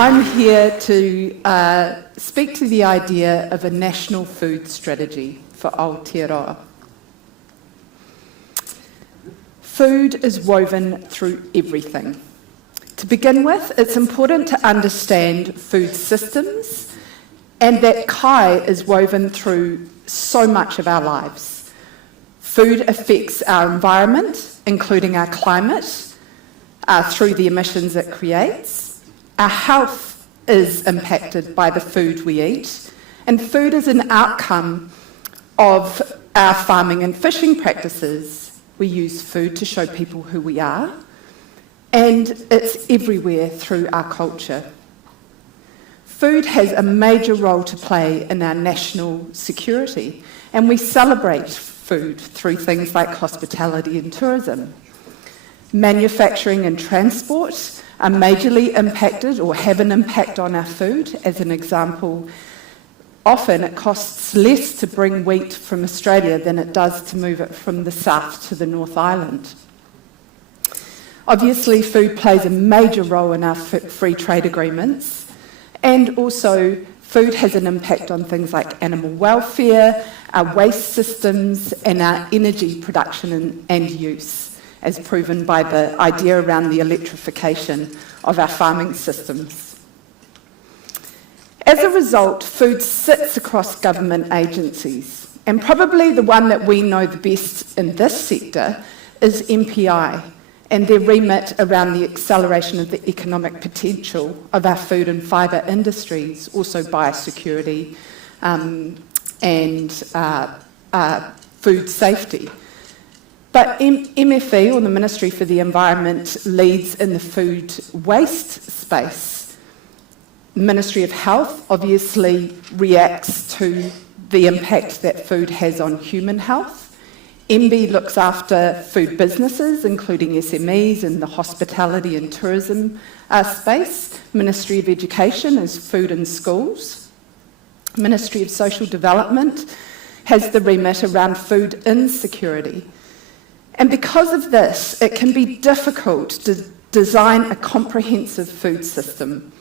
I'm here to speak to the idea of a national food strategy for Aotearoa. Food is woven through everything. To begin with, it's important to understand food systems and that kai is woven through so much of our lives. Food affects our environment, including our climate, through the emissions it creates. Our health is impacted by the food we eat, and food is an outcome of our farming and fishing practices. We use food to show people who we are, and it's everywhere through our culture. Food has a major role to play in our national security, and we celebrate food through things like hospitality and tourism. Manufacturing and transport are majorly impacted or have an impact on our food. As an example, often it costs less to bring wheat from Australia than it does to move it from the south to the North Island. Obviously, food plays a major role in our free trade agreements, and also food has an impact on things like animal welfare, our waste systems, and our energy production and use, as proven by the idea around the electrification of our farming systems. As a result, food sits across government agencies, and probably the one that we know the best in this sector is MPI, and their remit around the acceleration of the economic potential of our food and fibre industries, also biosecurity and food safety. But MFE, or the Ministry for the Environment, leads in the food waste space. The Ministry of Health obviously reacts to the impact that food has on human health. MB looks after food businesses, including SMEs in the hospitality and tourism space. Ministry of Education is food in schools. Ministry of Social Development has the remit around food insecurity. And because of this, it can be difficult to design a comprehensive food system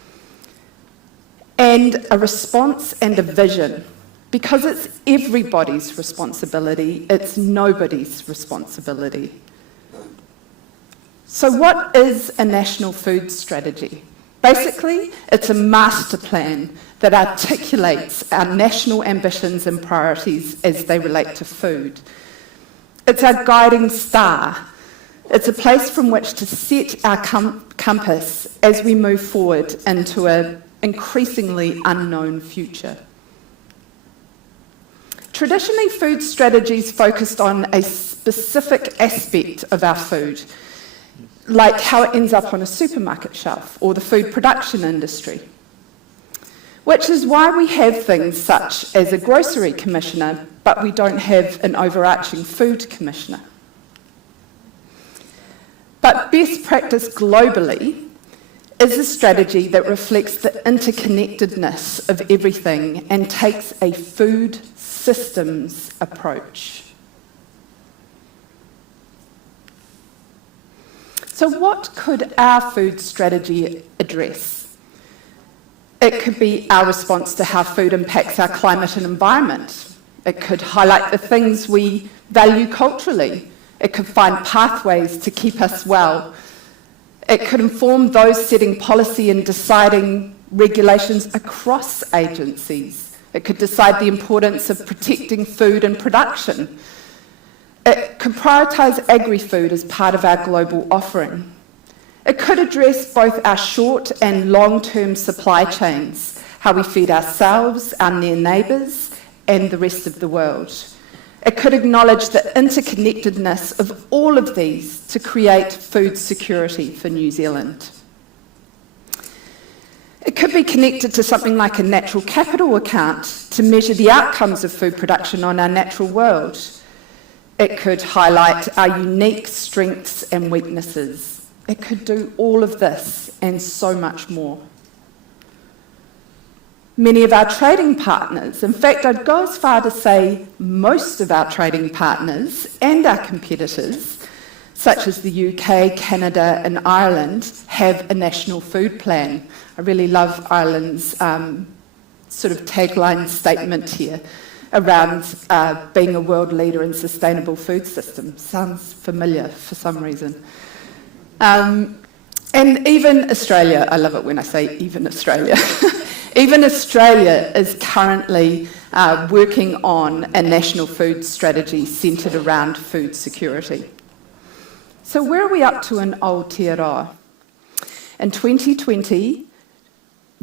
and a response and a vision. Because it's everybody's responsibility, it's nobody's responsibility. So what is a national food strategy? Basically, it's a master plan that articulates our national ambitions and priorities as they relate to food. It's our guiding star. It's a place from which to set our compass as we move forward into an increasingly unknown future. Traditionally, food strategies focused on a specific aspect of our food, like how it ends up on a supermarket shelf or the food production industry, which is why we have things such as a grocery commissioner, but we don't have an overarching food commissioner. But best practice globally is a strategy that reflects the interconnectedness of everything and takes a food systems approach. So what could our food strategy address? It could be our response to how food impacts our climate and environment. It could highlight the things we value culturally. It could find pathways to keep us well. It could inform those setting policy and deciding regulations across agencies. It could decide the importance of protecting food and production. It could prioritise agri-food as part of our global offering. It could address both our short and long-term supply chains, how we feed ourselves, our near neighbours, and the rest of the world. It could acknowledge the interconnectedness of all of these to create food security for New Zealand. It could be connected to something like a natural capital account to measure the outcomes of food production on our natural world. It could highlight our unique strengths and weaknesses. It could do all of this and so much more. Many of our trading partners, in fact, I'd go as far to say most of our trading partners and our competitors, such as the UK, Canada and Ireland, have a national food plan. I really love Ireland's sort of tagline statement here around being a world leader in sustainable food systems. Sounds familiar for some reason. And even Australia, I love it when I say even Australia, even Australia is currently working on a national food strategy centred around food security. So where are we up to in Aotearoa? In 2020,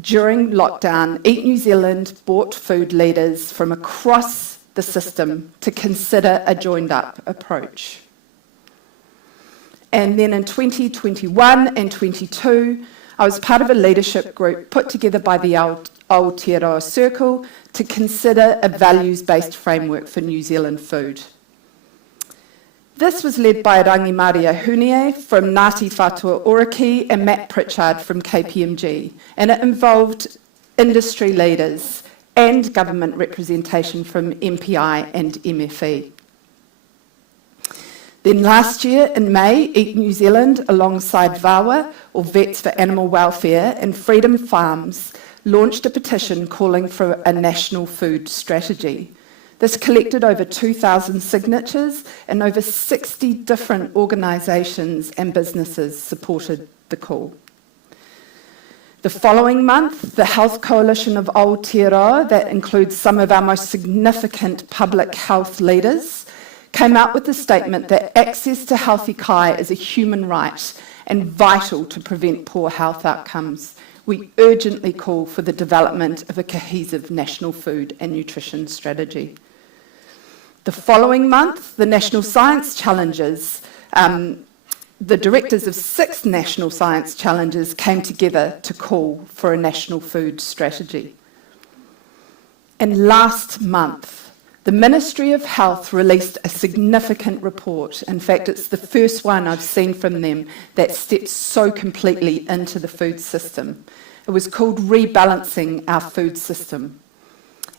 during lockdown, Eat New Zealand brought food leaders from across the system to consider a joined-up approach. And then in 2021 and 22, I was part of a leadership group put together by the Aotearoa Circle to consider a values-based framework for New Zealand food. This was led by Rangimaria Hunie from Ngāti Whātua Oraki and Matt Pritchard from KPMG, and it involved industry leaders and government representation from MPI and MFE. Then last year in May, Eat New Zealand, alongside VAWA, or Vets for Animal Welfare, and Freedom Farms, launched a petition calling for a national food strategy. This collected over 2,000 signatures, and over 60 different organisations and businesses supported the call. The following month, the Health Coalition of Aotearoa, that includes some of our most significant public health leaders, came out with a statement that access to healthy kai is a human right and vital to prevent poor health outcomes. We urgently call for the development of a cohesive national food and nutrition strategy. The following month, the National Science Challenges, the directors of 6 National Science Challenges came together to call for a national food strategy. And last month, the Ministry of Health released a significant report. In fact, it's the first one I've seen from them that steps so completely into the food system. It was called Rebalancing Our Food System.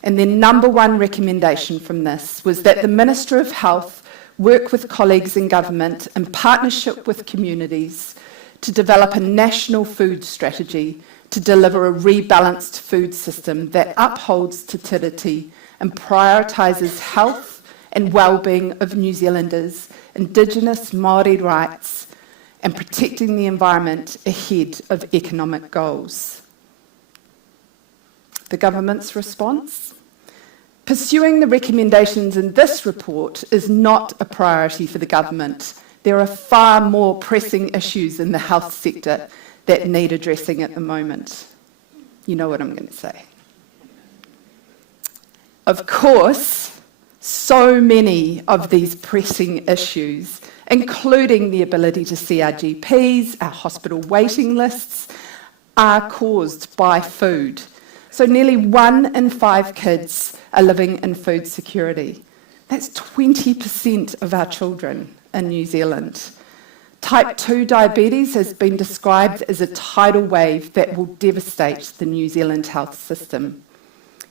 And their number one recommendation from this was that the Minister of Health work with colleagues in government in partnership with communities to develop a national food strategy to deliver a rebalanced food system that upholds te tiriti and prioritises health and well-being of New Zealanders, indigenous Māori rights, and protecting the environment ahead of economic goals. The government's response? Pursuing the recommendations in this report is not a priority for the government. There are far more pressing issues in the health sector that need addressing at the moment. You know what I'm going to say. Of course, so many of these pressing issues, including the ability to see our GPs, our hospital waiting lists, are caused by food. So nearly 1 in 5 kids are living in food security. That's 20% of our children in New Zealand. Type 2 diabetes has been described as a tidal wave that will devastate the New Zealand health system.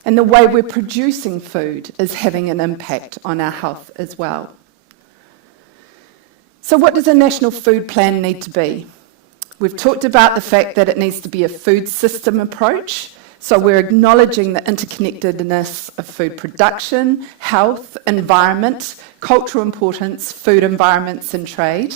And the way we're producing food is having an impact on our health as well. So what does a national food plan need to be? We've talked about the fact that it needs to be a food system approach. So we're acknowledging the interconnectedness of food production, health, environment, cultural importance, food environments and trade.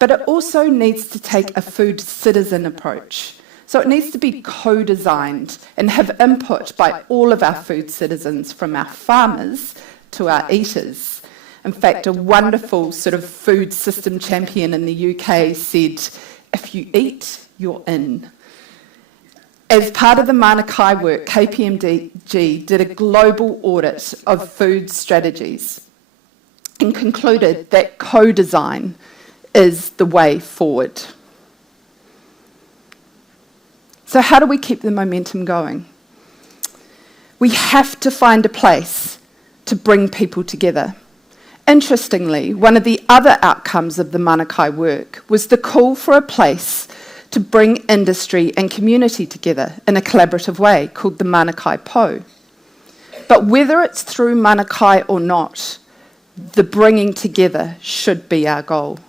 But it also needs to take a food citizen approach. So it needs to be co-designed and have input by all of our food citizens, from our farmers to our eaters. In fact, a wonderful sort of food system champion in the UK said, if you eat, you're in. As part of the Mana Kai work, KPMG did a global audit of food strategies and concluded that co-design is the way forward. So how do we keep the momentum going? We have to find a place to bring people together. Interestingly, one of the other outcomes of the Mana Kai work was the call for a place to bring industry and community together in a collaborative way called the Mana Kai Po. But whether it's through Mana Kai or not, the bringing together should be our goal.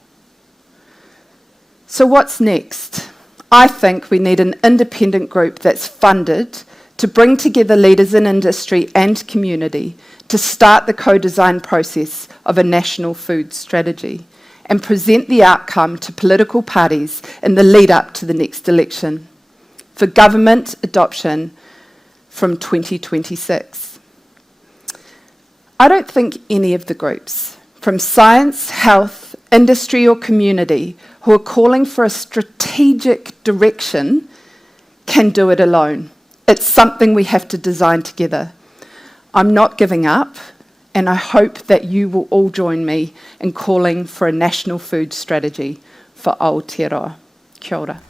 So what's next? I think we need an independent group that's funded to bring together leaders in industry and community to start the co-design process of a national food strategy and present the outcome to political parties in the lead up to the next election for government adoption from 2026. I don't think any of the groups, from science, health, industry or community, who are calling for a strategic direction can do it alone. It's something we have to design together. I'm not giving up, and I hope that you will all join me in calling for a national food strategy for Aotearoa. Kia ora.